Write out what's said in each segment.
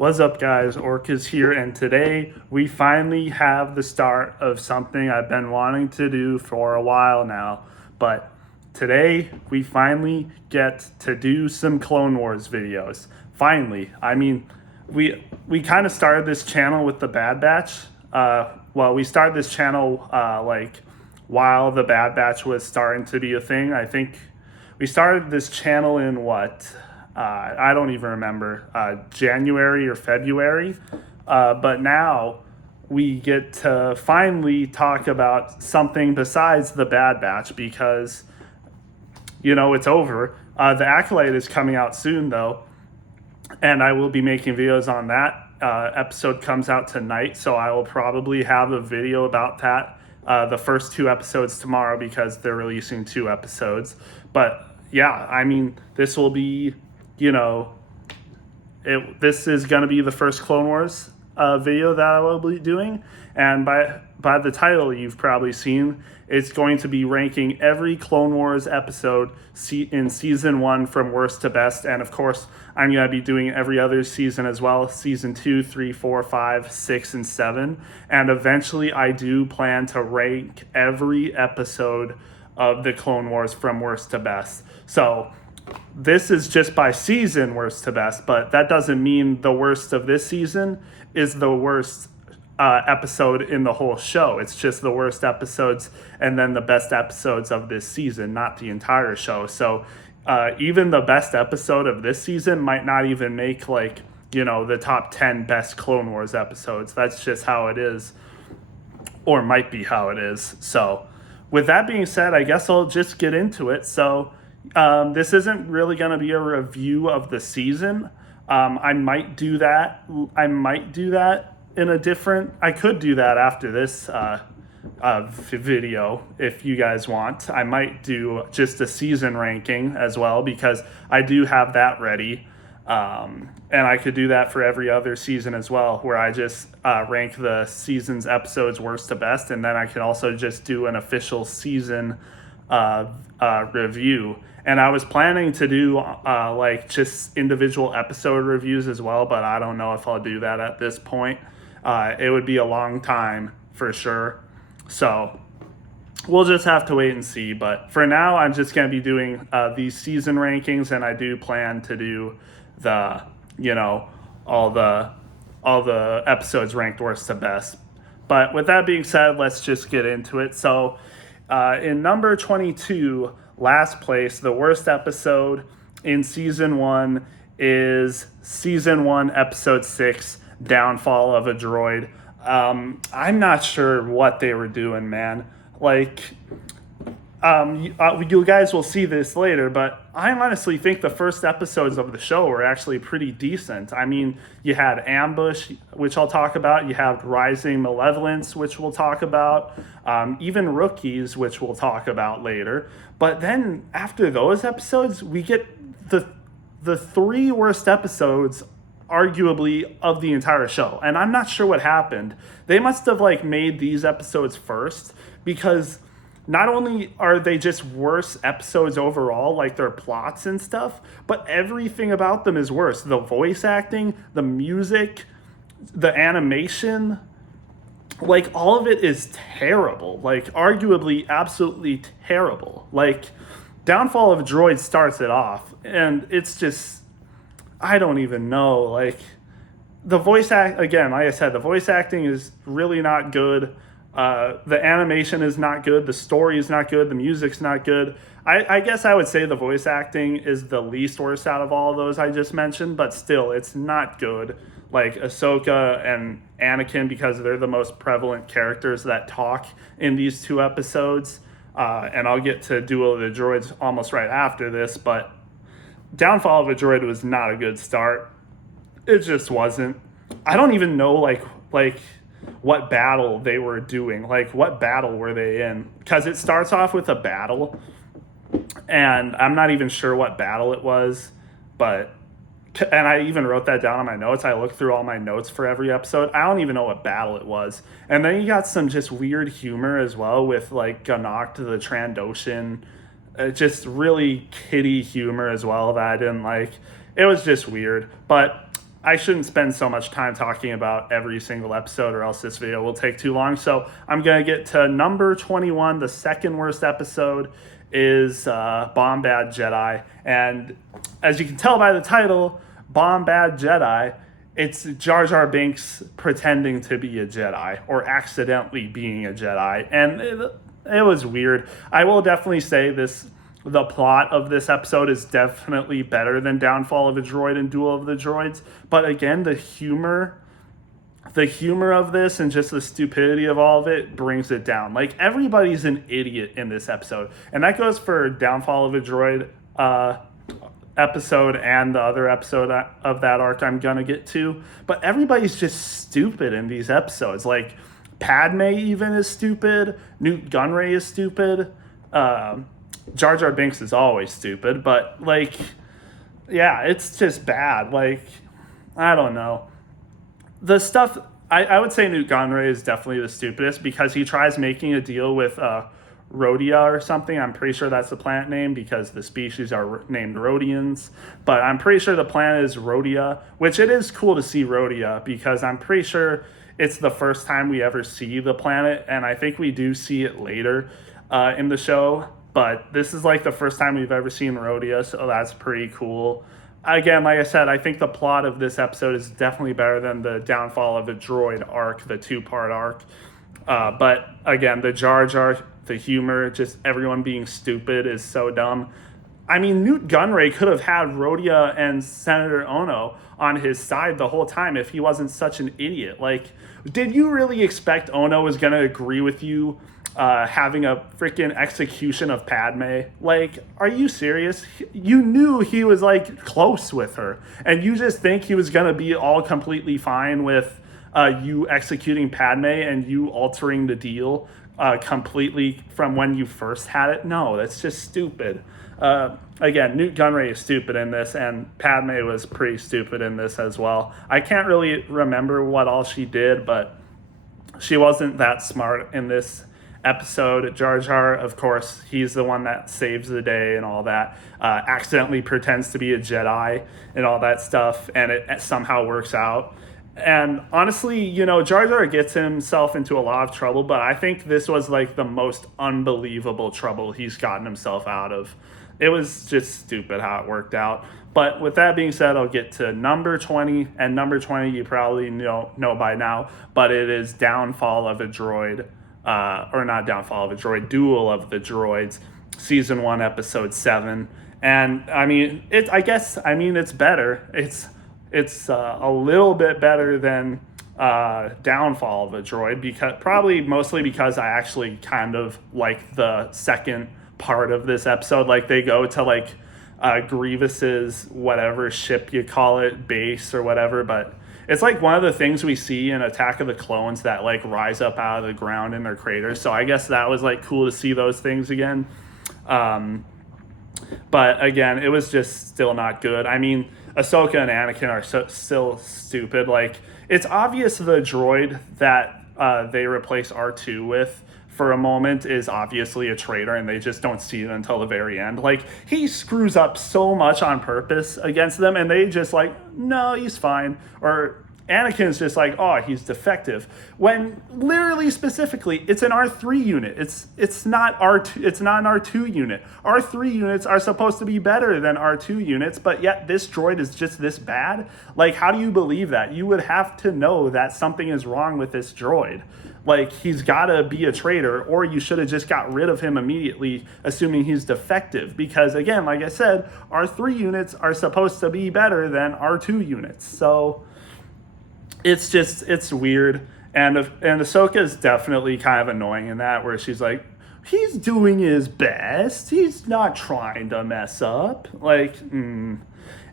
What's up, guys? Orcas here, and today we finally have the start of something I've been wanting to do for a while now. But today we finally get to do some Clone Wars videos. Finally, I mean, we kind of started this channel with the Bad Batch. We started this channel while the Bad Batch was starting to be a thing. I think we started this channel in I don't even remember, January or February. But now we get to finally talk about something besides the Bad Batch because, it's over. The Acolyte is coming out soon, though, and I will be making videos on that. Episode comes out tonight, so I will probably have a video about that. The first 2 episodes tomorrow because they're releasing 2 episodes. But yeah, I mean, this will be, this is going to be the first Clone Wars video that I will be doing. And by the title you've probably seen, it's going to be ranking every Clone Wars episode in season 1 from worst to best. And of course, I'm going to be doing every other season as well. Season 2, 3, 4, 5, 6, and 7. And eventually I do plan to rank every episode of the Clone Wars from worst to best. So this is just by season worst to best, but that doesn't mean the worst of this season is the worst episode in the whole show. It's just the worst episodes and then the best episodes of this season, not the entire show. So even the best episode of this season might not even make the top 10 best Clone Wars episodes. That's just how it is, or might be how it is. So with that being said, I guess I'll just get into it. So this isn't really going to be a review of the season. I might do that in a different... I could do that after this video if you guys want. I might do just a season ranking as well because I do have that ready. And I could do that for every other season as well, where I just rank the season's episodes worst to best, and then I can also just do an official season review. And I was planning to do just individual episode reviews as well, but I don't know if I'll do that at this point. It would be a long time for sure. So we'll just have to wait and see. But for now, I'm just going to be doing these season rankings, and I do plan to do the, all the episodes ranked worst to best. But with that being said, let's just get into it. So in number 22, last place, the worst episode in season 1 is season 1, episode 6, Downfall of a Droid. I'm not sure what they were doing, man. You guys will see this later, but I honestly think the first episodes of the show were actually pretty decent. I mean, you had Ambush, which I'll talk about. You have Rising Malevolence, which we'll talk about. Even Rookies, which we'll talk about later. But then after those episodes, we get the 3 worst episodes arguably of the entire show. And I'm not sure what happened. They must have made these episodes first, because not only are they just worse episodes overall, their plots and stuff, but everything about them is worse. The voice acting, the music, the animation, all of it is terrible. Arguably absolutely terrible. Downfall of a Droid starts it off, and it's just, I don't even know. The voice again, like I said, the voice acting is really not good. The animation is not good. The story is not good. The music's not good. I guess I would say the voice acting is the least worst out of all of those I just mentioned, but still, it's not good. Ahsoka and Anakin, because they're the most prevalent characters that talk in these 2 episodes. And I'll get to Duel of the Droids almost right after this, but Downfall of a Droid was not a good start. It just wasn't. I don't even know what battle they were doing. What battle were they in? Because it starts off with a battle, and I'm not even sure what battle it was, and I even wrote that down on my notes. I looked through all my notes for every episode. I don't even know what battle it was. And then you got some just weird humor as well with Ganok the Trandoshan. Just really kiddie humor as well that I didn't like. It was just weird. But I shouldn't spend so much time talking about every single episode, or else this video will take too long. So I'm going to get to number 21. The second worst episode is Bomb Bad Jedi. And as you can tell by the title, Bomb Bad Jedi, it's Jar Jar Binks pretending to be a Jedi or accidentally being a Jedi. And it was weird. I will definitely say the plot of this episode is definitely better than Downfall of a Droid and Duel of the Droids. But again, the humor of this and just the stupidity of all of it brings it down. Like, everybody's an idiot in this episode. And that goes for Downfall of a Droid episode and the other episode of that arc I'm gonna get to. But everybody's just stupid in these episodes. Like, Padme even is stupid. Newt Gunray is stupid. Jar Jar Binks is always stupid, but, like, yeah, it's just bad. Like, I don't know. The stuff, I would say Newt Gunray is definitely the stupidest because he tries making a deal with Rhodia or something. I'm pretty sure that's the planet name because the species are named Rhodians, but I'm pretty sure the planet is Rhodia, which it is cool to see Rhodia because I'm pretty sure it's the first time we ever see the planet, and I think we do see it later in the show. But this is like the first time we've ever seen Rhodia, so that's pretty cool. Again, like I said, I think the plot of this episode is definitely better than the Downfall of the Droid arc, the 2-part arc. But again, the Jar Jar, the humor, just everyone being stupid is so dumb. I mean, Newt Gunray could have had Rhodia and Senator Ono on his side the whole time if he wasn't such an idiot. Like, did you really expect Ono was going to agree with you having a freaking execution of Padme? Like, are you serious? You knew he was, like, close with her, and you just think he was going to be all completely fine with you executing Padme and you altering the deal completely from when you first had it? No, that's just stupid. Again, Newt Gunray is stupid in this, and Padme was pretty stupid in this as well. I can't really remember what all she did, but she wasn't that smart in this episode. Jar Jar, of course, he's the one that saves the day and all that, accidentally pretends to be a Jedi and all that stuff, and it somehow works out. And honestly, you know, Jar Jar gets himself into a lot of trouble, but I think this was like the most unbelievable trouble he's gotten himself out of. It was just stupid how it worked out. But with that being said, I'll get to number 20. And number 20 you probably know by now, but it is Downfall of a Droid. Or not Downfall of a Droid, Duel of the Droids, Season 1, Episode 7. And, I mean, it's better. It's a little bit better than Downfall of a Droid, mostly because I actually kind of like the second part of this episode. Like, they go to like Grievous's whatever ship you call it, base or whatever, but it's like one of the things we see in Attack of the Clones that like rise up out of the ground in their craters. So I guess that was like cool to see those things again. But again, it was just still not good. I mean, Ahsoka and Anakin are still stupid. Like, it's obvious the droid that they replace R2 with for a moment is obviously a traitor, and they just don't see it until the very end. Like, he screws up so much on purpose against them, and they just like, no, he's fine. Or Anakin's just like, oh, he's defective. When literally, specifically, it's an R3 unit. It's not R2. It's not an R2 unit. R3 units are supposed to be better than R2 units, but yet this droid is just this bad. Like, how do you believe that? You would have to know that something is wrong with this droid. Like, he's got to be a traitor, or you should have just got rid of him immediately, assuming he's defective. Because, again, like I said, R3 units are supposed to be better than R2 units. So it's weird. And Ahsoka is definitely kind of annoying in that, where she's like, he's doing his best. He's not trying to mess up. Like,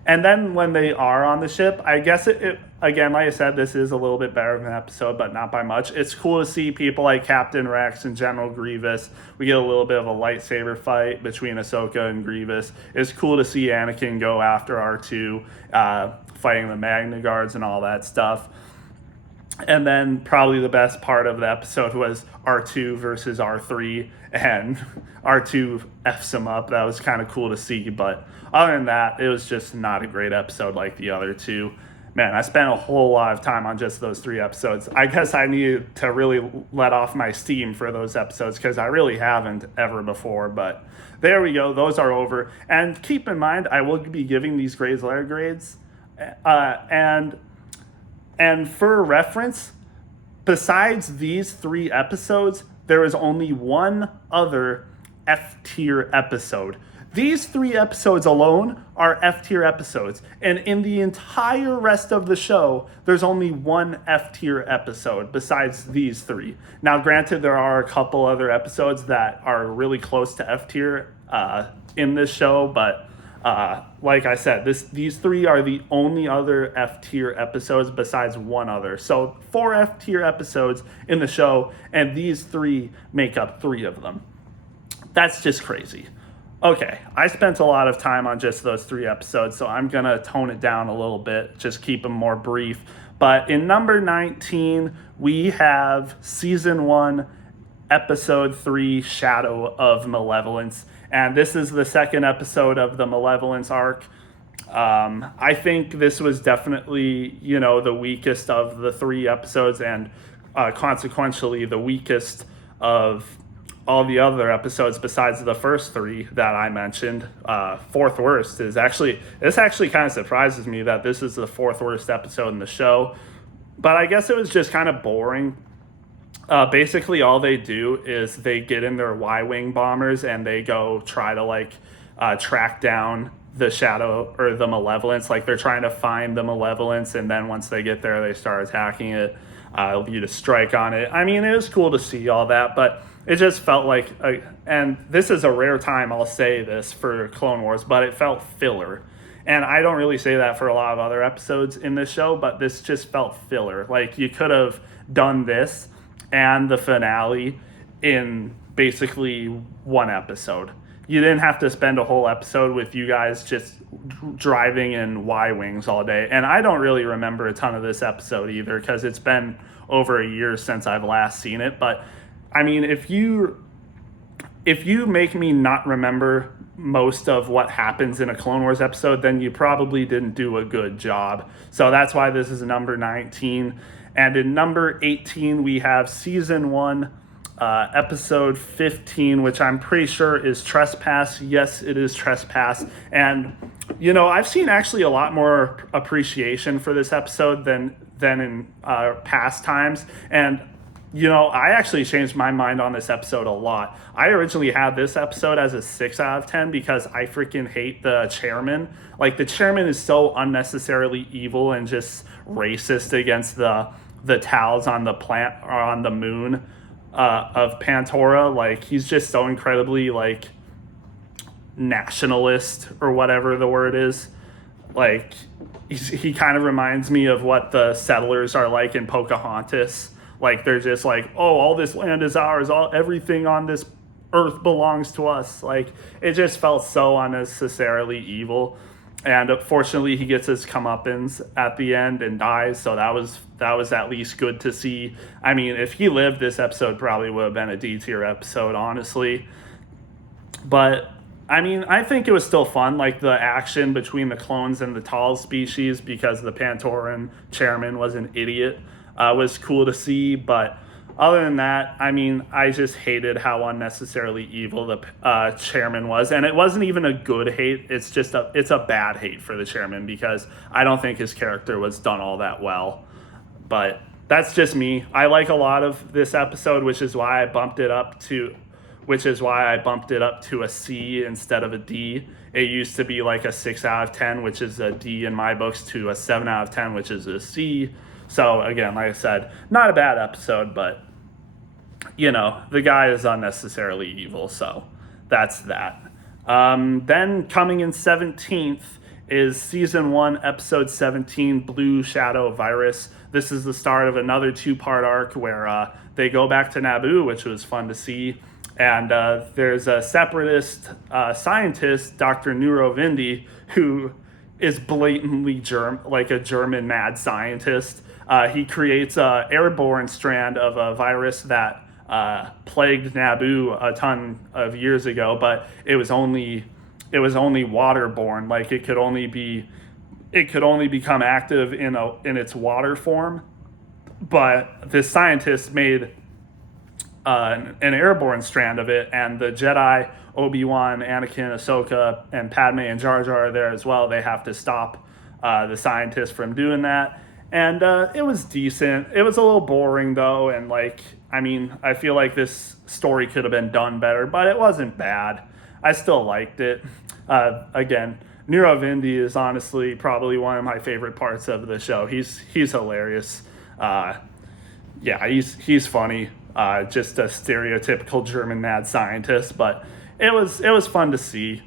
And then when they are on the ship, I guess it again, like I said, this is a little bit better of an episode, but not by much. It's cool to see people like Captain Rex and General Grievous. We get a little bit of a lightsaber fight between Ahsoka and Grievous. It's cool to see Anakin go after R2, fighting the Magna Guards and all that stuff. And then probably the best part of the episode was R2 versus R3, and R2 F's him up. That was kind of cool to see, but other than that, it was just not a great episode like the other two. man, I spent a whole lot of time on just those 3 episodes. I guess I need to really let off my steam for those episodes because I really haven't ever before. But there we go. Those are over. And keep in mind, I will be giving these grades letter grades. And for reference, besides these 3 episodes, there is only one other F tier episode. These 3 episodes alone are F tier episodes. And in the entire rest of the show, there's only one F tier episode besides these 3. Now, granted, there are a couple other episodes that are really close to F tier in this show, but like I said, these 3 are the only other F tier episodes besides one other. So 4 F tier episodes in the show, and these 3 make up 3 of them. That's just crazy. Okay, I spent a lot of time on just those 3 episodes, so I'm going to tone it down a little bit, just keep them more brief. But in number 19, we have Season 1, Episode 3, Shadow of Malevolence. And this is the 2nd episode of the Malevolence arc. I think this was definitely, the weakest of the 3 episodes, and consequentially the weakest of all the other episodes besides the first 3 that I mentioned. 4th worst is this actually kind of surprises me that this is the 4th worst episode in the show. But I guess it was just kind of boring. Basically, all they do is they get in their Y-Wing bombers and they go try to track down the Shadow or the Malevolence. Like, they're trying to find the Malevolence, and then once they get there, they start attacking it. You to strike on it. I mean, it was cool to see all that, but it just felt like, and this is a rare time I'll say this for Clone Wars, but it felt filler. And I don't really say that for a lot of other episodes in this show, but this just felt filler. Like, you could have done this and the finale in basically one episode. You didn't have to spend a whole episode with you guys just driving in Y-Wings all day. And I don't really remember a ton of this episode either because it's been over a year since I've last seen it. But, I mean, if you make me not remember most of what happens in a Clone Wars episode, then you probably didn't do a good job. So that's why this is number 19. And in number 18, we have Season 1, Episode 15, which I'm pretty sure is Trespass. Yes, it is Trespass. And, I've seen actually a lot more appreciation for this episode than in past times. And, I actually changed my mind on this episode a lot. I originally had this episode as a 6 out of 10 because I freaking hate the chairman. Like, the chairman is so unnecessarily evil and just racist against the Tals on the planet or on the moon of Pantora. Like, he's just so incredibly nationalist or whatever the word is. Like, he kind of reminds me of what the settlers are like in Pocahontas. Like, they're just like, oh, all this land is ours, everything on this earth belongs to us. Like, it just felt so unnecessarily evil. And fortunately, he gets his comeuppance at the end and dies. So that was at least good to see. I mean, if he lived, this episode probably would have been a D tier episode, honestly. But I mean, I think it was still fun, like the action between the clones and the Tal species, because the Pantoran chairman was an idiot, was cool to see. But other than that, I mean, I just hated how unnecessarily evil the chairman was. And it wasn't even a good hate. It's just it's a bad hate for the chairman because I don't think his character was done all that well. But that's just me. I like a lot of this episode, which is why I bumped it up to a C instead of a D. It used to be like a 6 out of 10, which is a D in my books, to a 7 out of 10, which is a C. So again, like I said, not a bad episode, but the guy is unnecessarily evil, so that's that. Then coming in 17th is Season 1, Episode 17, Blue Shadow Virus. This is the start of another 2-part arc where they go back to Naboo, which was fun to see. And there's a separatist scientist, Dr. Neurovindi, who is blatantly a German mad scientist. He creates an airborne strand of a virus that plagued Naboo a ton of years ago, but it was only waterborne. Like, it could only be it could only become active in its water form. But this scientist made an airborne strand of it, and the Jedi, Obi-Wan, Anakin, Ahsoka, and Padme and Jar Jar are there as well. They have to stop the scientist from doing that. And it was decent. It was a little boring, though, and, like, I mean, I feel like this story could have been done better, but it wasn't bad. I still liked it. Again, Nero Vindi is honestly probably one of my favorite parts of the show. He's hilarious. Yeah, he's funny. Just a stereotypical German mad scientist, but it was fun to see.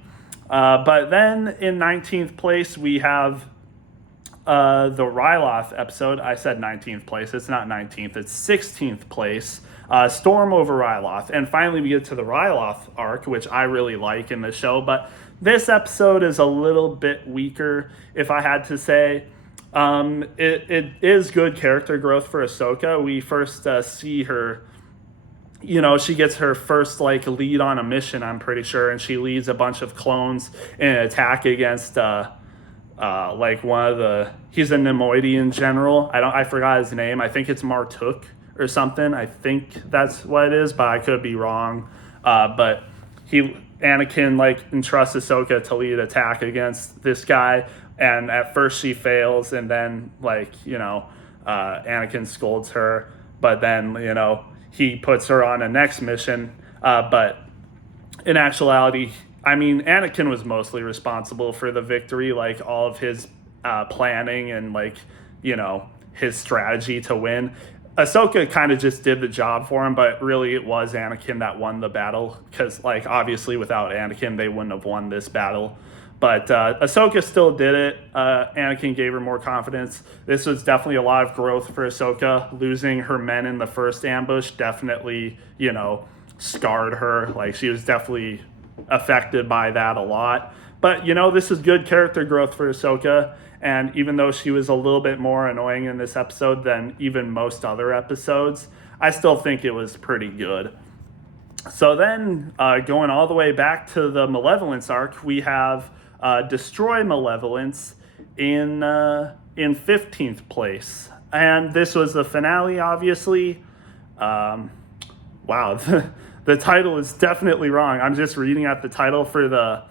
But then in 19th place we have the Ryloth episode. I said 19th place. It's not 19th. It's 16th place. Storm over Ryloth. And finally we get to the Ryloth arc, which I really like in the show. But this episode is a little bit weaker, if I had to say. It is good character growth for Ahsoka. We first see her, she gets her first, like, lead on a mission, I'm pretty sure, and she leads a bunch of clones in an attack against like one of he's a Nemoidian general. I forgot his name. I think it's Martuk or something. I think that's what it is, but I could be wrong. But Anakin, like, entrusts Ahsoka to lead attack against this guy, and at first she fails, and then, like, Anakin scolds her, but then, he puts her on a next mission. But in actuality, I mean, Anakin was mostly responsible for the victory, like, all of his planning and, like, his strategy to win. Ahsoka kind of just did the job for him, but really it was Anakin that won the battle, because, like, obviously without Anakin they wouldn't have won this battle. But Ahsoka still did it. Anakin gave her more confidence. This was definitely a lot of growth for Ahsoka. Losing her men in the first ambush definitely, scarred her. Like, she was definitely affected by that a lot. But, this is good character growth for Ahsoka. And even though she was a little bit more annoying in this episode than even most other episodes, I still think it was pretty good. So then, going all the way back to the Malevolence arc, we have Destroy Malevolence in 15th place. And this was the finale, obviously. Wow, the title is definitely wrong. I'm just reading out the title for the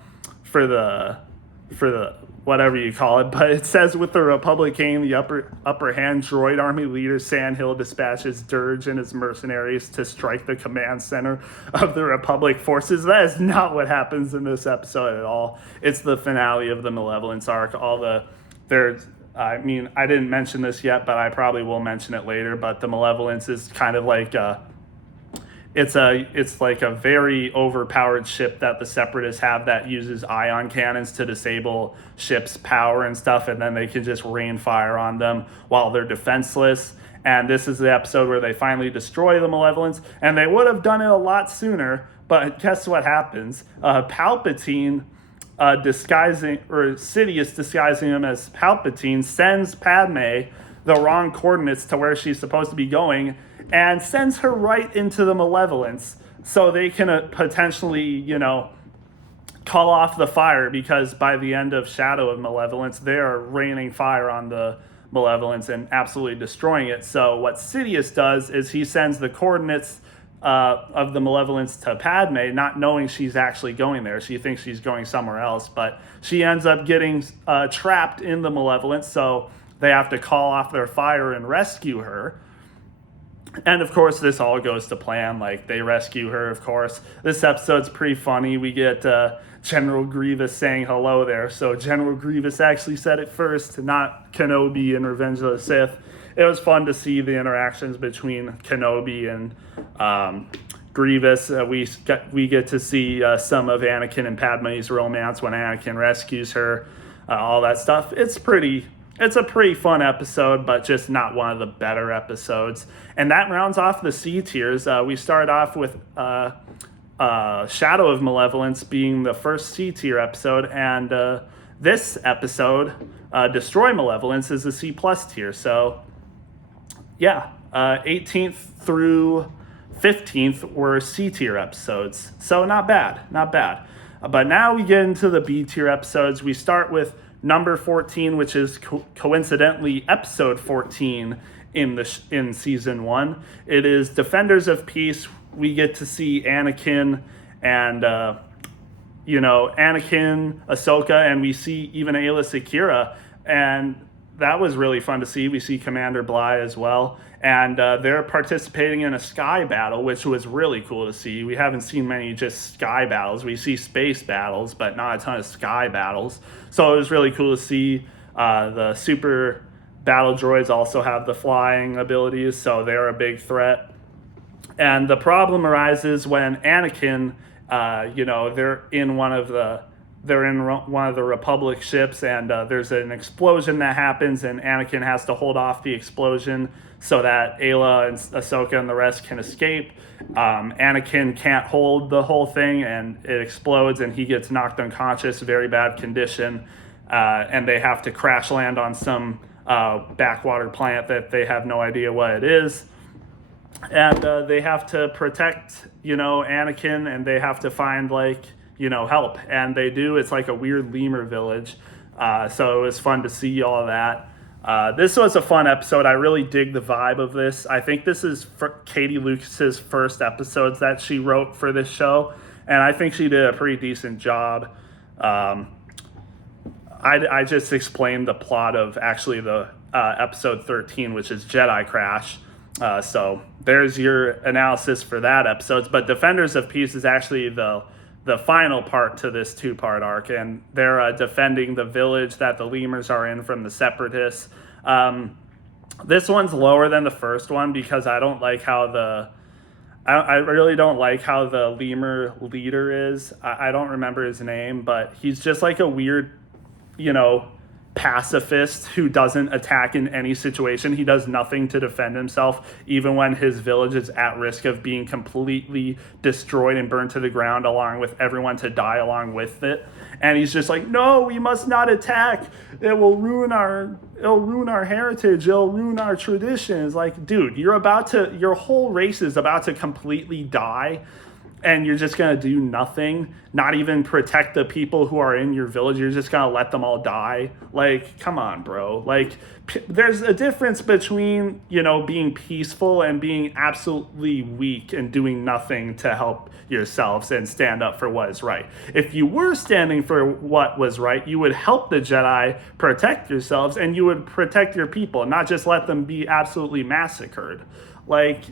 whatever you call it, but it says, with the Republic gaining the upper hand, droid army leader Sandhill dispatches Dirge and his mercenaries to strike the command center of the Republic forces. That is not what happens in this episode at all. It's the finale of the Malevolence arc. I didn't mention this yet, but I probably will mention it later, but the Malevolence is kind of like it's like a very overpowered ship that the Separatists have that uses ion cannons to disable ships' power and stuff, and then they can just rain fire on them while they're defenseless. And this is the episode where they finally destroy the Malevolence, and they would have done it a lot sooner, but guess what happens? Palpatine, Sidious disguising him as Palpatine, sends Padme the wrong coordinates to where she's supposed to be going, and sends her right into the Malevolence so they can potentially, call off the fire, because by the end of Shadow of Malevolence, they're raining fire on the Malevolence and absolutely destroying it. So what Sidious does is he sends the coordinates of the Malevolence to Padme, not knowing she's actually going there. She thinks she's going somewhere else, but she ends up getting trapped in the Malevolence, so they have to call off their fire and rescue her. And of course, this all goes to plan. Like, they rescue her, of course. This episode's pretty funny. We get General Grievous saying hello there. So General Grievous actually said it first, not Kenobi in Revenge of the Sith. It was fun to see the interactions between Kenobi and Grievous. We get to see some of Anakin and Padme's romance when Anakin rescues her, all that stuff. It's a pretty fun episode, but just not one of the better episodes. And that rounds off the C tiers. We start off with Shadow of Malevolence being the first C tier episode, and this episode, Destroy Malevolence, is a C plus tier. So, yeah, 18th through 15th were C tier episodes. So not bad. But now we get into the B tier episodes. We start with number 14, which is coincidentally episode 14 in season 1. It is Defenders of Peace. We get to see Anakin and Anakin, Ahsoka, and we see even Aayla Secura, and that was really fun to see. We see Commander Bly as well, and they're participating in a sky battle, which was really cool to see. We haven't seen many just sky battles. We see space battles, but not a ton of sky battles. So it was really cool to see. The super battle droids also have the flying abilities, so they're a big threat. And the problem arises when Anakin, they're in one of the Republic ships, and there's an explosion that happens, and Anakin has to hold off the explosion so that Aayla and Ahsoka and the rest can escape. Anakin can't hold the whole thing, and it explodes, and he gets knocked unconscious, very bad condition, and they have to crash land on some backwater planet that they have no idea what it is. And they have to protect, Anakin, and they have to find, help. And they do. It's like a weird lemur village. So it was fun to see all that. This was a fun episode. I really dig the vibe of this. I think this is Katie Lucas's first episodes that she wrote for this show. And I think she did a pretty decent job. I just explained the plot of actually the episode 13, which is Jedi Crash. So there's your analysis for that episode. But Defenders of Peace is actually the final part to this 2-part arc, and they're defending the village that the lemurs are in from the separatists. This one's lower than the first one because I don't like how I really don't like how the lemur leader is. I don't remember his name, but he's just like a weird, pacifist who doesn't attack in any situation. He does nothing to defend himself, even when his village is at risk of being completely destroyed and burned to the ground, along with everyone to die along with it. And he's just like, no, we must not attack. It will ruin our heritage. It'll ruin our traditions. Like, dude, your whole race is about to completely die, and you're just going to do nothing, not even protect the people who are in your village. You're just going to let them all die. Like, come on, bro. Like, there's a difference between, being peaceful and being absolutely weak and doing nothing to help yourselves and stand up for what is right. If you were standing for what was right, you would help the Jedi protect yourselves, and you would protect your people, not just let them be absolutely massacred. Like,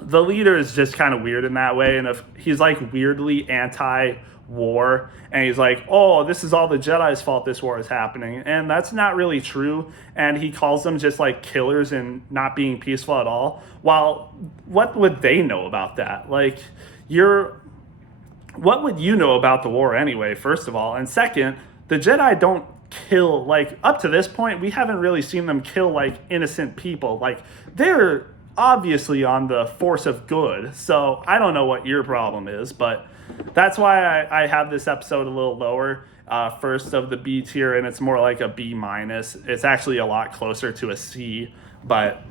the leader is just kind of weird in that way, and if he's like weirdly anti-war, and he's like, oh, this is all the Jedi's fault this war is happening, and that's not really true, and he calls them just like killers and not being peaceful at all. Well, what would they know about that? Like, what would you know about the war anyway, first of all? And second, the Jedi don't kill, like, up to this point, we haven't really seen them kill like innocent people. Like, they're obviously on the force of good, so I don't know what your problem is, but that's why I have this episode a little lower, first of the B tier, and it's more like a B minus. It's actually a lot closer to a C, but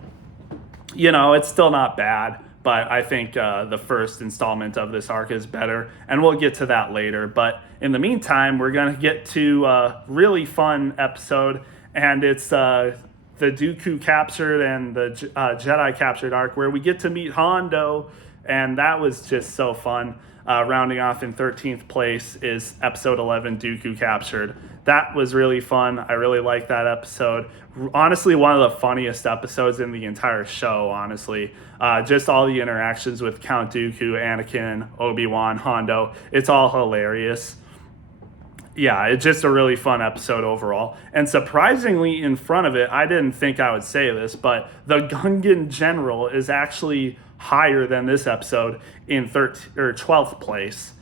it's still not bad. But I think the first installment of this arc is better, and we'll get to that later. But in the meantime, we're gonna get to a really fun episode, and it's the Dooku captured and the Jedi captured arc, where we get to meet Hondo, and that was just so fun. Rounding off in 13th place is episode 11, Dooku captured. That was really fun. I really liked that episode. Honestly, one of the funniest episodes in the entire show, honestly. Just all the interactions with Count Dooku, Anakin, Obi-Wan, Hondo. It's all hilarious. Yeah, it's just a really fun episode overall. And surprisingly, in front of it, I didn't think I would say this, but the Gungan General is actually higher than this episode in 12th place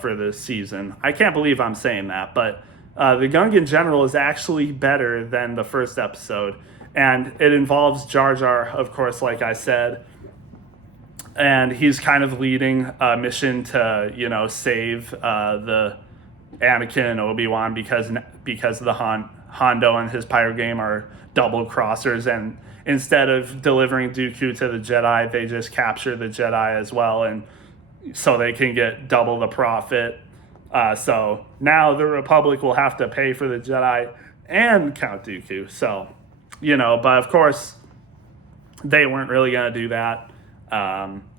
for this season. I can't believe I'm saying that, but the Gungan General is actually better than the first episode. And it involves Jar Jar, of course, like I said. And he's kind of leading a mission to, save the Anakin and Obi-Wan because the Hondo and his pyro game are double crossers, and instead of delivering Dooku to the Jedi, they just capture the Jedi as well, and so they can get double the profit. So now the Republic will have to pay for the Jedi and Count Dooku. So, but of course, they weren't really going to do that.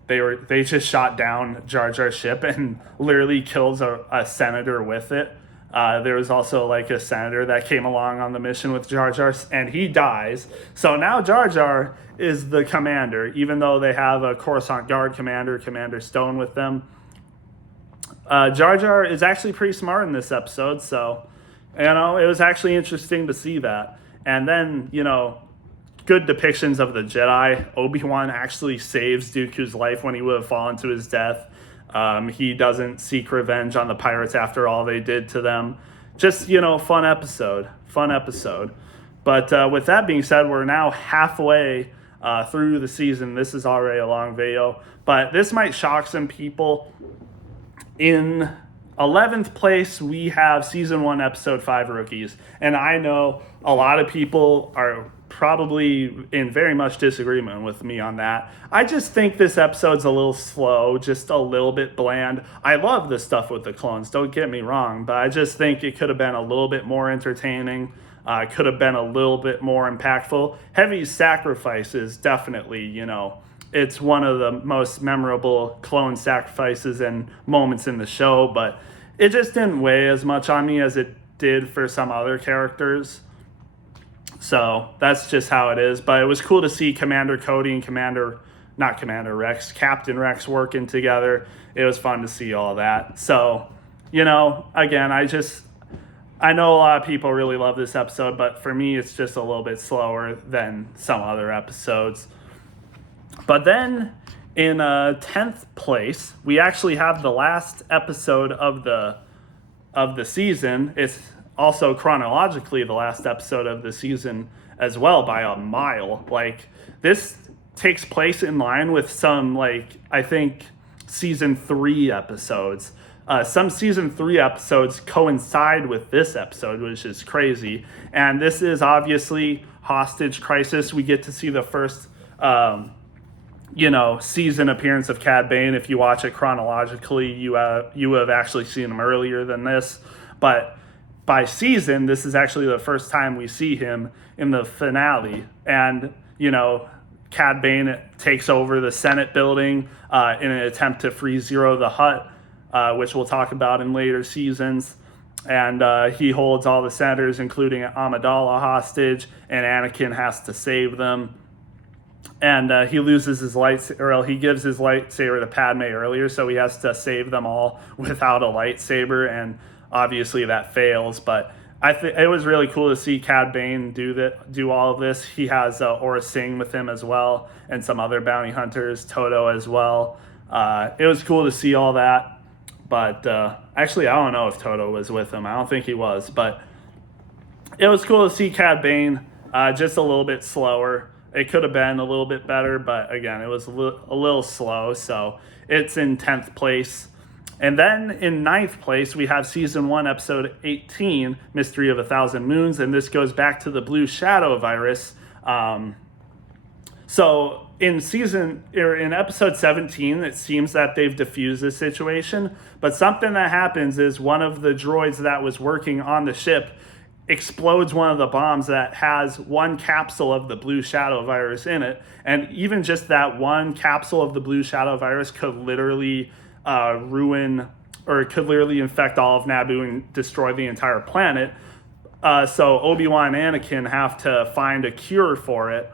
They just shot down Jar Jar's ship and literally kills a senator with it. There was also like a senator that came along on the mission with Jar Jar, and he dies. So now Jar Jar is the commander, even though they have a Coruscant Guard commander, Commander Stone, with them. Jar Jar is actually pretty smart in this episode, so, it was actually interesting to see that. And then, good depictions of the Jedi. Obi-Wan actually saves Dooku's life when he would have fallen to his death. He doesn't seek revenge on the pirates after all they did to them. Just, fun episode. But with that being said, we're now halfway through the season. This is already a long video, but this might shock some people. In 11th place, we have Season 1, Episode 5, Rookies. And I know a lot of people are probably in very much disagreement with me on that. I just think this episode's a little slow, just a little bit bland. I love the stuff with the clones, don't get me wrong, but I just think it could have been a little bit more entertaining. Could have been a little bit more impactful. Heavy's sacrifices, definitely, it's one of the most memorable clone sacrifices and moments in the show, but it just didn't weigh as much on me as it did for some other characters. So that's just how it is. But it was cool to see Commander Cody and Captain Rex working together. It was fun to see all that. So, again, I know a lot of people really love this episode, but for me, it's just a little bit slower than some other episodes. But then in 10th place, we actually have the last episode of the season. It's also chronologically the last episode of the season as well by a mile. Like, this takes place in line with some, I think season 3 episodes. Some season 3 episodes coincide with this episode, which is crazy. And this is obviously Hostage Crisis. We get to see the first season appearance of Cad Bane. If you watch it chronologically, you have actually seen him earlier than this. But by season, this is actually the first time we see him in the finale. And, Cad Bane takes over the Senate building in an attempt to free Zero the Hutt, which we'll talk about in later seasons. And he holds all the senators, including Amidala, hostage, and Anakin has to save them. And he loses his lightsaber, he gives his lightsaber to Padme earlier, so he has to save them all without a lightsaber, and obviously that fails. But it was really cool to see Cad Bane do all of this. He has Aurra Sing with him as well, and some other bounty hunters, Toto as well. It was cool to see all that. But actually, I don't know if Toto was with him. I don't think he was. But it was cool to see Cad Bane, just a little bit slower. It could have been a little bit better, but again, it was a little slow. So it's in 10th place. And then in 9th place, we have Season 1, Episode 18, Mystery of a Thousand Moons. And this goes back to the Blue Shadow virus. So in episode 17, it seems that they've diffused this situation. But something that happens is one of the droids that was working on the ship explodes one of the bombs that has one capsule of the Blue Shadow virus in it. And even just that one capsule of the Blue Shadow virus could literally ruin, or could literally infect all of Naboo and destroy the entire planet. So Obi-Wan and Anakin have to find a cure for it.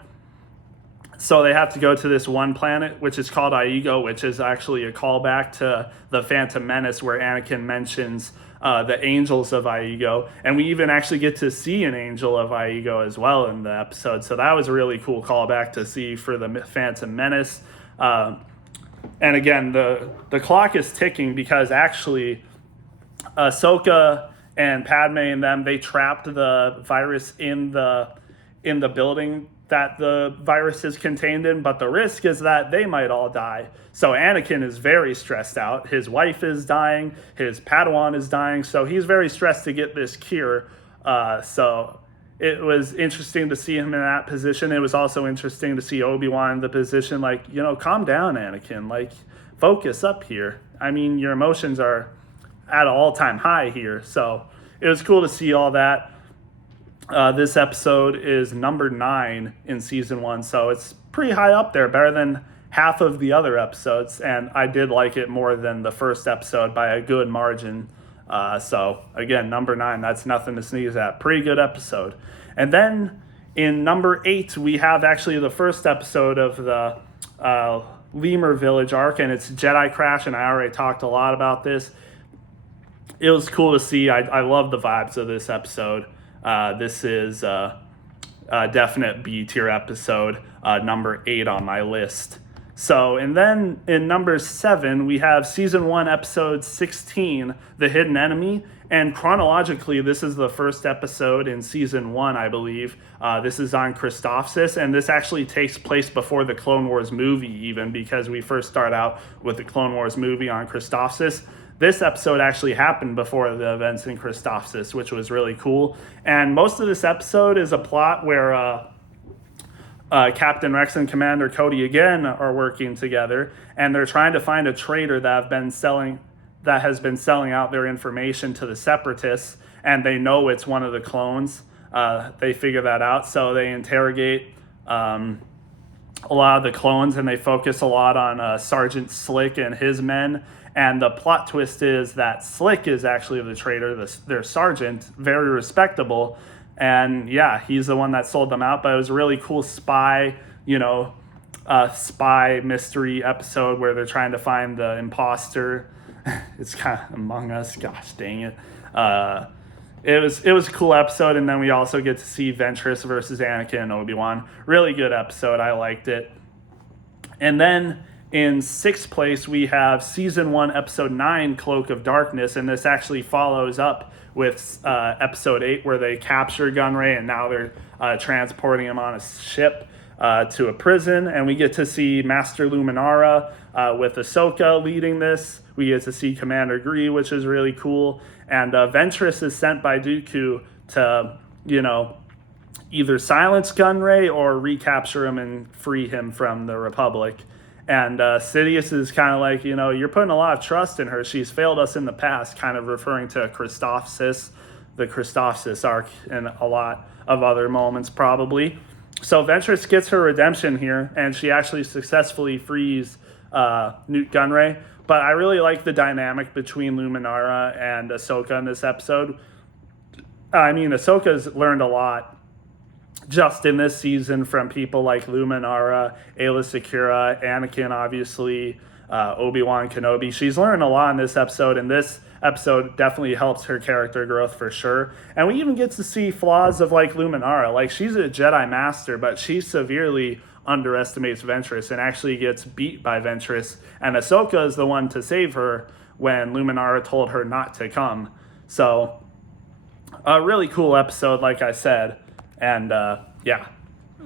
So they have to go to this one planet, which is called Iego, which is actually a callback to the Phantom Menace, where Anakin mentions the Angels of Iego. And we even actually get to see an Angel of Iego as well in the episode. So that was a really cool callback to see for the Phantom Menace. And again, the clock is ticking because actually Ahsoka and Padme and them, they trapped the virus in the building that the virus is contained in, but the risk is that they might all die. So Anakin is very stressed out. His wife is dying. His Padawan is dying. So he's very stressed to get this cure. So it was interesting to see him in that position. It was also interesting to see Obi-Wan in the position, calm down, Anakin. Focus up here. I mean, your emotions are at an all-time high here. So it was cool to see all that. This episode is number 9 in season 1, so it's pretty high up there, better than half of the other episodes, and I did like it more than the first episode by a good margin. So again, number 9, that's nothing to sneeze at. Pretty good episode. And then in number 8, we have actually the first episode of the Lemur Village arc, and it's Jedi Crash, and I already talked a lot about this. It was cool to see. I love the vibes of this episode. This is a definite B tier episode, number 8 on my list. So, and then in number 7, we have season 1, episode 16, The Hidden Enemy. And chronologically, this is the first episode in season 1, I believe. This is on Christophsis, and this actually takes place before the Clone Wars movie even, because we first start out with the Clone Wars movie on Christophsis. This episode actually happened before the events in Christophsis, which was really cool. And most of this episode is a plot where Captain Rex and Commander Cody again are working together, and they're trying to find a traitor that has been selling out their information to the Separatists, and they know it's one of the clones. They figure that out, so they interrogate a lot of the clones, and they focus a lot on Sergeant Slick and his men. And the plot twist is that Slick is actually the traitor, their sergeant, very respectable. And yeah, he's the one that sold them out. But it was a really cool spy mystery episode where they're trying to find the imposter. It's kind of Among Us. Gosh dang it. It was a cool episode. And then we also get to see Ventress versus Anakin and Obi-Wan. Really good episode. I liked it. And then in 6th place, we have season 1, episode 9, Cloak of Darkness, and this actually follows up with episode 8, where they capture Gunray, and now they're transporting him on a ship to a prison, and we get to see Master Luminara with Ahsoka leading this. We get to see Commander Gree, which is really cool, and Ventress is sent by Dooku to, either silence Gunray or recapture him and free him from the Republic. And Sidious is kind of like, you're putting a lot of trust in her. She's failed us in the past, kind of referring to Christophsis, the Christophsis arc, and a lot of other moments probably. So Ventress gets her redemption here, and she actually successfully frees Newt Gunray. But I really like the dynamic between Luminara and Ahsoka in this episode. I mean, Ahsoka's learned a lot just in this season from people like Luminara, Aayla Secura, Anakin, obviously, Obi-Wan Kenobi. She's learned a lot in this episode, and this episode definitely helps her character growth for sure. And we even get to see flaws of like Luminara. Like, she's a Jedi Master, but she severely underestimates Ventress and actually gets beat by Ventress. And Ahsoka is the one to save her when Luminara told her not to come. So, a really cool episode, like I said. And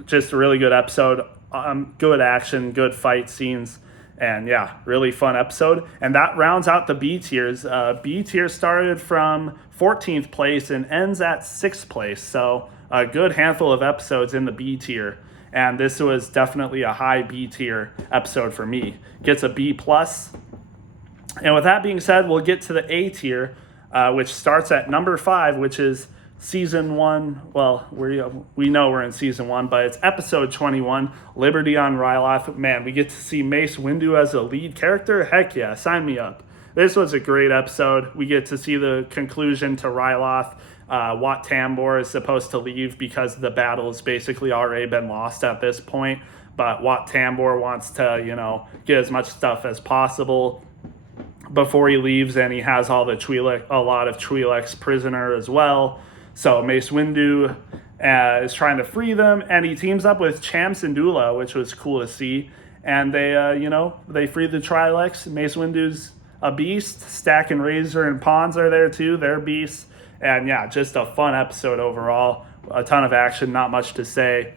just a really good episode. Good action, good fight scenes, and yeah, really fun episode. And that rounds out the B tiers. B tier started from 14th place and ends at 6th place. So a good handful of episodes in the B tier. And this was definitely a high B tier episode for me. Gets a B plus. And with that being said, we'll get to the A tier, which starts at number 5, which is season 1, well, we know we're in season 1, but it's episode 21, Liberty on Ryloth. Man, we get to see Mace Windu as a lead character. Heck yeah, sign me up. This was a great episode. We get to see the conclusion to Ryloth. Wat Tambor is supposed to leave because the battle has basically already been lost at this point, but Wat Tambor wants to, get as much stuff as possible before he leaves, and he has all the a lot of Twi'leks prisoner as well. So Mace Windu is trying to free them, and he teams up with Cham Syndulla, which was cool to see. And they, they free the Twi'leks. Mace Windu's a beast. Stack and Razor and Pons are there too. They're beasts. And yeah, just a fun episode overall. A ton of action, not much to say.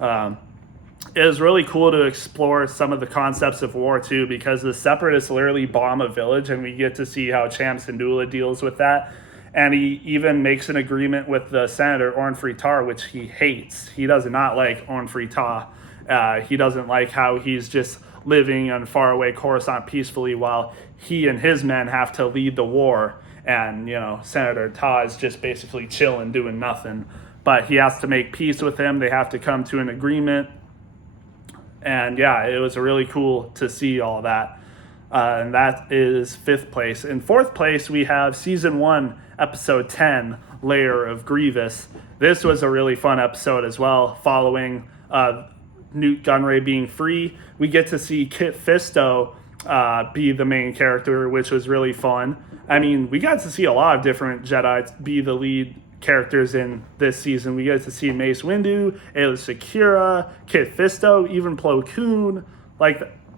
It was really cool to explore some of the concepts of war too, because the Separatists literally bomb a village, and we get to see how Cham Syndulla deals with that. And he even makes an agreement with the Senator Orn Free Tar, which he hates. He does not like Orn Free Tar. He doesn't like how he's just living on faraway Coruscant peacefully while he and his men have to lead the war. and Senator Todd is just basically chilling, doing nothing. But he has to make peace with him. They have to come to an agreement. And yeah, it was really cool to see all that. And that is 5th place. In 4th place, we have season 1, episode 10, Lair of Grievous. This was a really fun episode as well, following Newt Gunray being free. We get to see Kit Fisto be the main character, which was really fun. I mean, we got to see a lot of different Jedi be the lead characters in this season. We get to see Mace Windu, Aayla Secura, Kit Fisto, even Plo Koon,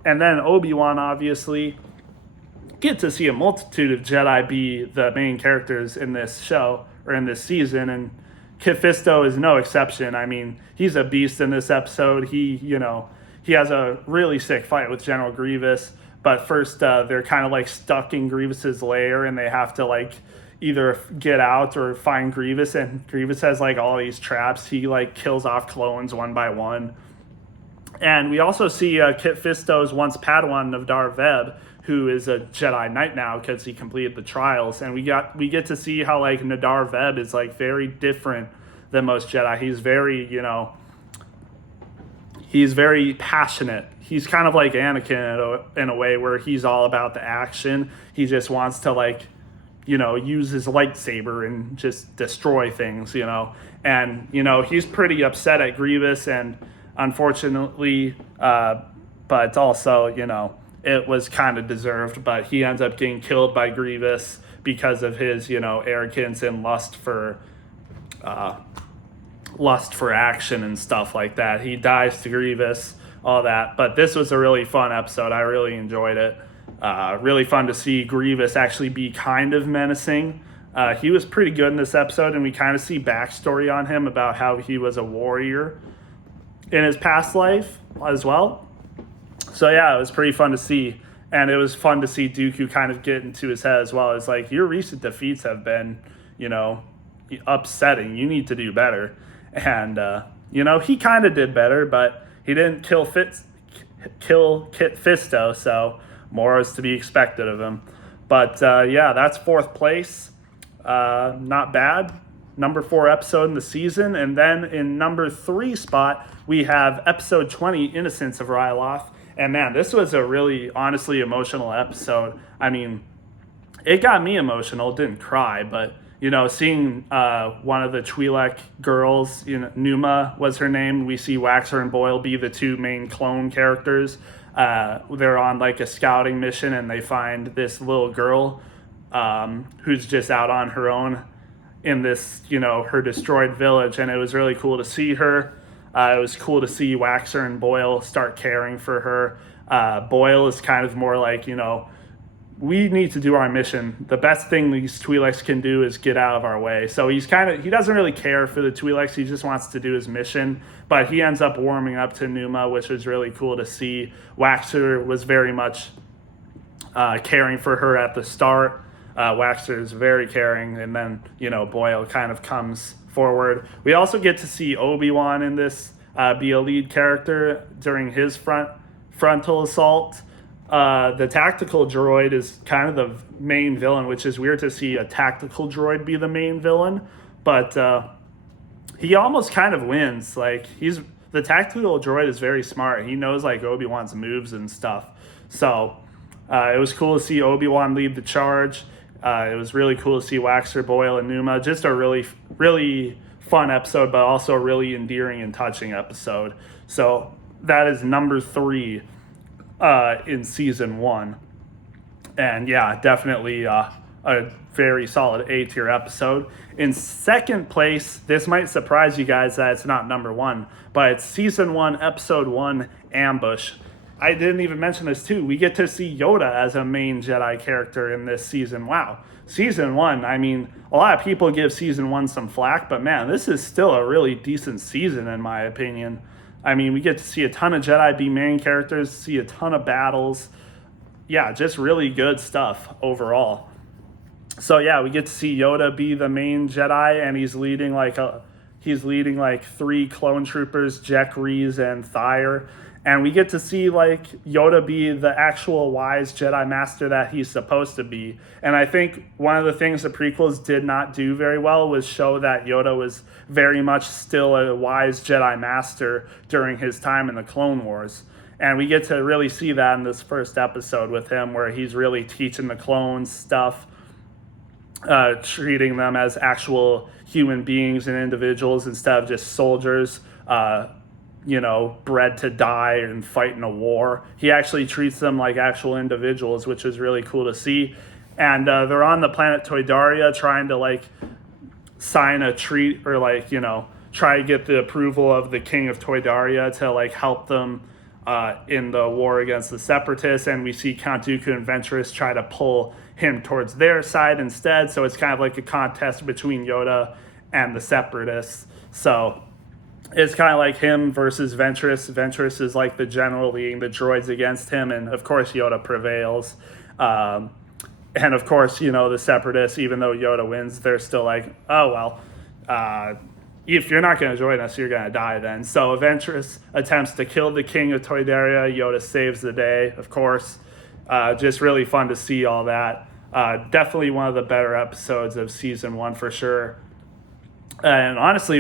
and then Obi-Wan, obviously. Get to see a multitude of Jedi be the main characters in this show, or in this season, and Kit Fisto is no exception. I mean, he's a beast in this episode. He has a really sick fight with General Grievous, but first they're kind of stuck in Grievous's lair, and they have to either get out or find Grievous, and Grievous has all these traps. He kills off clones one by one. And we also see Kit Fisto's once Padawan Navdar Veb, who is a Jedi Knight now because he completed the trials, and we get to see how Navdar Veb is very different than most Jedi. He's very passionate. He's kind of like Anakin in a way, where he's all about the action. He just wants to use his lightsaber and just destroy things, And he's pretty upset at Grievous, and unfortunately, but also it was kind of deserved, but he ends up getting killed by Grievous because of his, arrogance and lust for action and stuff like that. He dies to Grievous, all that. But this was a really fun episode. I really enjoyed it. Really fun to see Grievous actually be kind of menacing. He was pretty good in this episode, and we kind of see backstory on him about how he was a warrior in his past life as well. So yeah, it was pretty fun to see, and it was fun to see Dooku kind of get into his head as well. It's your recent defeats have been, upsetting. You need to do better, and he kind of did better, but he didn't kill Kit Fisto, so more is to be expected of him. But yeah, that's 4th place. Not bad. Number 4 episode in the season, and then in number 3 spot we have episode 20, Innocence of Ryloth. And man, this was a really, honestly, emotional episode. I mean, it got me emotional. Didn't cry, but, seeing one of the Twi'lek girls, Numa was her name. We see Waxer and Boyle be the 2 main clone characters. They're on a scouting mission, and they find this little girl who's just out on her own in this, her destroyed village. And it was really cool to see her. It was cool to see Waxer and Boyle start caring for her. Boyle is kind of more we need to do our mission. The best thing these Twi'leks can do is get out of our way. So he doesn't really care for the Twi'leks. He just wants to do his mission. But he ends up warming up to Numa, which was really cool to see. Waxer was very much caring for her at the start. Waxer is very caring, and then Boyle kind of comes forward. We also get to see Obi-Wan in this be a lead character during his frontal assault. The tactical droid is kind of the main villain, which is weird to see a tactical droid be the main villain, but he almost kind of wins. The tactical droid is very smart. He knows Obi-Wan's moves and stuff. So it was cool to see Obi-Wan lead the charge. It was really cool to see Waxer, Boyle, and Numa. Just a really, really fun episode, but also a really endearing and touching episode. So that is number 3 in season 1. And yeah, definitely a very solid A-tier episode. In 2nd place, this might surprise you guys that it's not number 1, but it's season 1, episode 1, Ambush. I didn't even mention this too. We get to see Yoda as a main Jedi character in this season. Wow. Season 1, I mean, a lot of people give season 1 some flack, but man, this is still a really decent season in my opinion. I mean, we get to see a ton of Jedi be main characters, see a ton of battles. Yeah, just really good stuff overall. So yeah, we get to see Yoda be the main Jedi, and he's leading He's leading like 3 clone troopers, Jek, Reese, and Thyre. And we get to see like Yoda be the actual wise Jedi Master that he's supposed to be. And I think one of the things the prequels did not do very well was show that Yoda was very much still a wise Jedi Master during his time in the Clone Wars. And we get to really see that in this first episode with him, where he's really teaching the clones stuff, treating them as actual human beings and individuals instead of just soldiers, bred to die and fight in a war. He actually treats them like actual individuals, which is really cool to see. And they're on the planet Toydaria trying to like sign a treat or like, try to get the approval of the king of Toydaria to like help them in the war against the Separatists. And we see Count Dooku and Ventress try to pull him towards their side instead. So it's kind of like a contest between Yoda and the Separatists. So it's kind of like him versus Ventress. Ventress is like the general leading the droids against him, and of course Yoda prevails. And of course, the Separatists, even though Yoda wins, they're still like, oh, well, if you're not going to join us, you're going to die then. So Ventress attempts to kill the king of Toydaria. Yoda saves the day, of course. Just really fun to see all that. Definitely one of the better episodes of season 1 for sure. And honestly,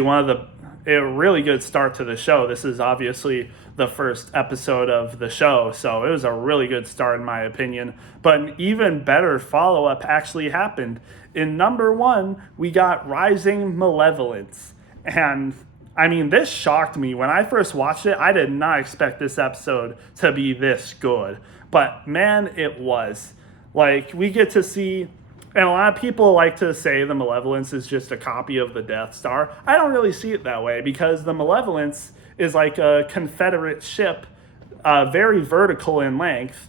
a really good start to the show. This is obviously the first episode of the show, so it was a really good start in my opinion. But an even better follow-up actually happened. In number 1, we got Rising Malevolence. And I mean, this shocked me. When I first watched it, I did not expect this episode to be this good. But man, it was. Like, we get to see, and a lot of people like to say the Malevolence is just a copy of the Death Star. I don't really see it that way, because the Malevolence is like a Confederate ship, very vertical in length,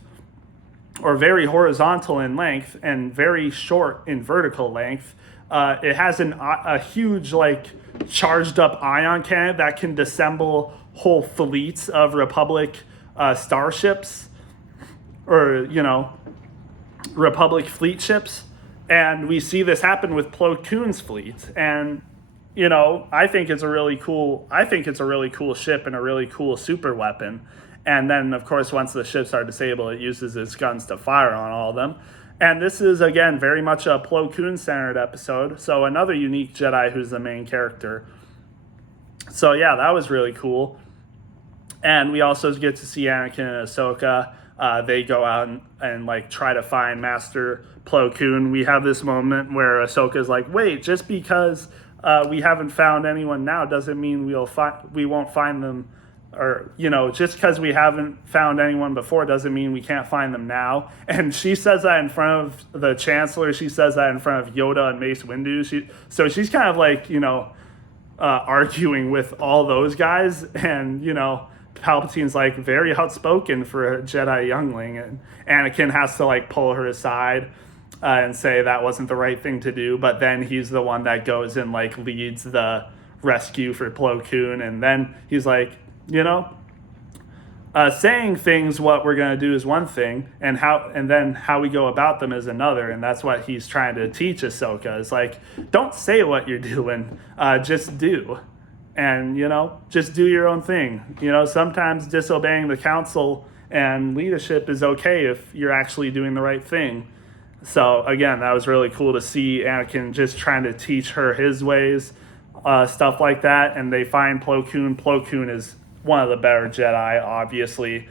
or very horizontal in length, and very short in vertical length. It has a huge, like, charged up ion cannon that can disassemble whole fleets of Republic starships, or, Republic fleet ships. And we see this happen with Plo Koon's fleet. And, I think it's a really cool ship and a really cool super weapon. And then, of course, once the ships are disabled, it uses its guns to fire on all of them. And this is, again, very much a Plo Koon-centered episode. So another unique Jedi who's the main character. So, yeah, that was really cool. And we also get to see Anakin and Ahsoka. They go out and like try to find Master Plo Koon. We have this moment where Ahsoka's like, wait, just because we haven't found anyone now doesn't mean we won't find them. Or, just because we haven't found anyone before doesn't mean we can't find them now. And she says that in front of the Chancellor. She says that in front of Yoda and Mace Windu. So she's kind of like, arguing with all those guys. And, Palpatine's like very outspoken for a Jedi youngling. And Anakin has to like pull her aside and say that wasn't the right thing to do. But then he's the one that goes and like leads the rescue for Plo Koon. And then he's like, saying things what we're going to do is one thing, and then how we go about them is another. And that's what he's trying to teach Ahsoka. It's like, don't say what you're doing, just do. And, just do your own thing. Sometimes disobeying the council and leadership is okay if you're actually doing the right thing. So, again, that was really cool to see Anakin just trying to teach her his ways, stuff like that. And they find Plo Koon. Plo Koon is one of the better Jedi, obviously.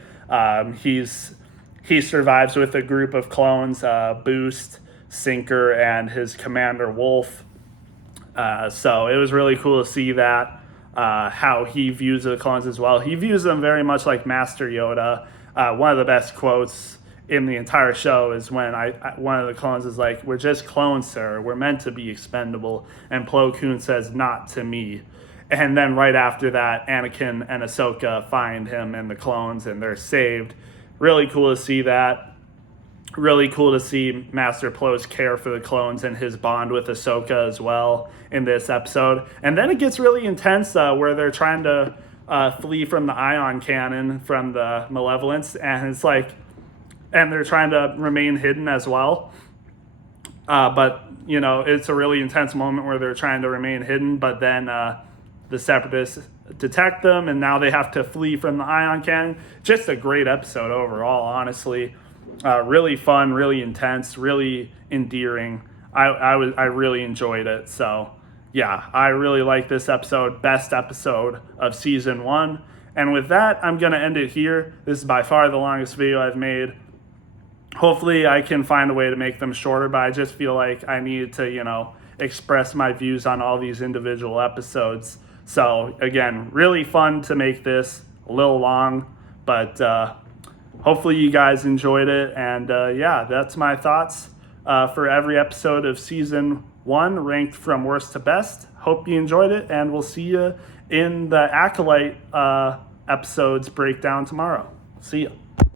He survives with a group of clones, Boost, Sinker, and his commander, Wolf. So it was really cool to see that. How he views the clones as well. He views them very much like Master Yoda. One of the best quotes in the entire show is when one of the clones is like, "We're just clones, sir. We're meant to be expendable." And Plo Koon says, "Not to me." And then right after that, Anakin and Ahsoka find him and the clones, and they're saved. Really cool to see that. Really cool to see Master Plo's care for the clones and his bond with Ahsoka as well in this episode. And then it gets really intense where they're trying to flee from the ion cannon from the Malevolence. And it's like, and they're trying to remain hidden as well. But, it's a really intense moment where they're trying to remain hidden. But then the Separatists detect them, and now they have to flee from the ion cannon. Just a great episode overall, honestly. Really fun, really intense, really endearing. I really enjoyed it. So yeah, I really like this episode. Best episode of season 1. And with that, I'm going to end it here. This is by far the longest video I've made. Hopefully I can find a way to make them shorter, but I just feel like I need to, express my views on all these individual episodes. So again, really fun to make this a little long, but hopefully you guys enjoyed it. And yeah, that's my thoughts for every episode of season 1, ranked from worst to best. Hope you enjoyed it, and we'll see you in the Acolyte episodes breakdown tomorrow. See ya.